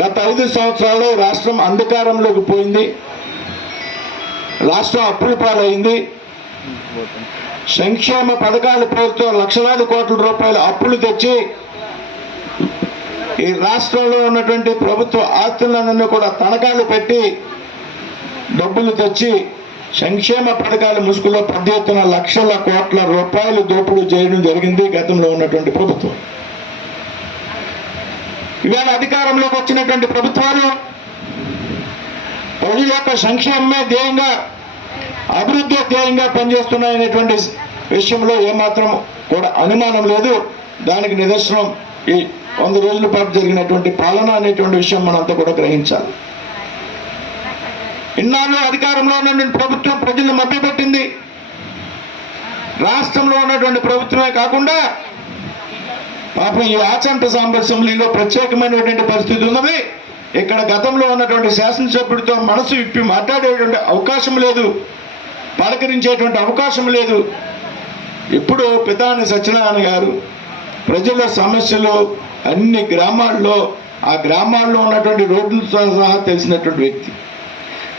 గత 5 సంవత్సరాల్లో రాష్ట్రం అంధకారంలోకి పోయింది. రాష్ట్రం అప్పుల పాలైంది. సంక్షేమ పథకాల పేరుతో లక్షలాది కోట్ల రూపాయల అప్పులు తెచ్చి ఈ రాష్ట్రంలో ఉన్నటువంటి ప్రభుత్వ ఆస్తులందరినీ కూడా తనఖాలు పెట్టి డబ్బులు తెచ్చి సంక్షేమ పథకాల ముసుగులో పెద్ద ఎత్తున లక్షల కోట్ల రూపాయలు దోపిడీ చేయడం జరిగింది గతంలో ఉన్నటువంటి ప్రభుత్వం. ఇవాళ అధికారంలోకి వచ్చినటువంటి ప్రభుత్వాలు ప్రజల యొక్క సంక్షేమమే ధ్యేయంగా, అభివృద్ధి ధ్యేయంగా పనిచేస్తున్నాయనేటువంటి విషయంలో ఏమాత్రం కూడా అనుమానం లేదు. దానికి నిదర్శనం ఈ 100 రోజుల పాటు జరిగినటువంటి పాలన అనేటువంటి విషయం మనంతా కూడా గ్రహించాలి. ఇన్నాళ్ళు అధికారంలో ఉన్నటువంటి ప్రభుత్వం ప్రజలను మభ్యపెట్టింది. రాష్ట్రంలో ఉన్నటువంటి ప్రభుత్వమే కాకుండా పాపం ఈ ఆచంట సాంబ అసెంబ్లీలో ప్రత్యేకమైనటువంటి పరిస్థితి ఉన్నది. ఇక్కడ గతంలో ఉన్నటువంటి శాసనసభ్యుడితో మనసు విప్పి మాట్లాడేటువంటి అవకాశం లేదు, పలకరించేటువంటి అవకాశం లేదు. ఇప్పుడు పితాని సత్యనారాయణ గారు ప్రజల సమస్యలు అన్ని గ్రామాల్లో, ఆ గ్రామాల్లో ఉన్నటువంటి రోడ్లతో సహా తెలిసినటువంటి వ్యక్తి.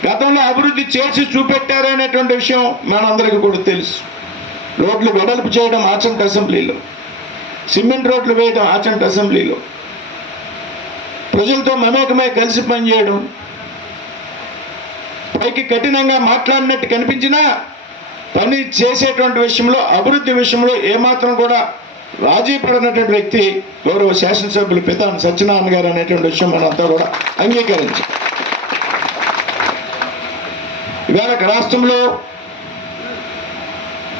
గతంలో అభివృద్ధి చేసి చూపెట్టారనేటువంటి విషయం మనందరికీ కూడా తెలుసు. రోడ్లు వెడల్పు చేయడం ఆచంట అసెంబ్లీలో, సిమెంట్ రోడ్లు వేయడం ఆచంట అసెంబ్లీలో, ప్రజలతో మమేకమై కలిసి పనిచేయడం, పైకి కఠినంగా మాట్లాడినట్టు కనిపించినా పని చేసేటువంటి విషయంలో, అభివృద్ధి విషయంలో ఏమాత్రం కూడా రాజీ పడినటువంటి వ్యక్తి గౌరవ శాసనసభ్యులు పితాని సత్యనారాయణ గారు అనేటువంటి విషయం మనంతా కూడా అంగీకరించాం. ఇవాళ రాష్ట్రంలో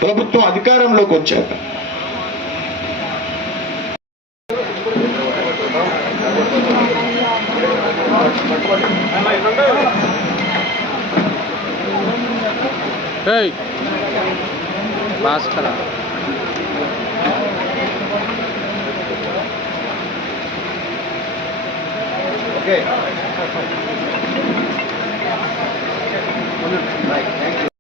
ప్రభుత్వం అధికారంలోకి వచ్చాక భాస్కర ఓకే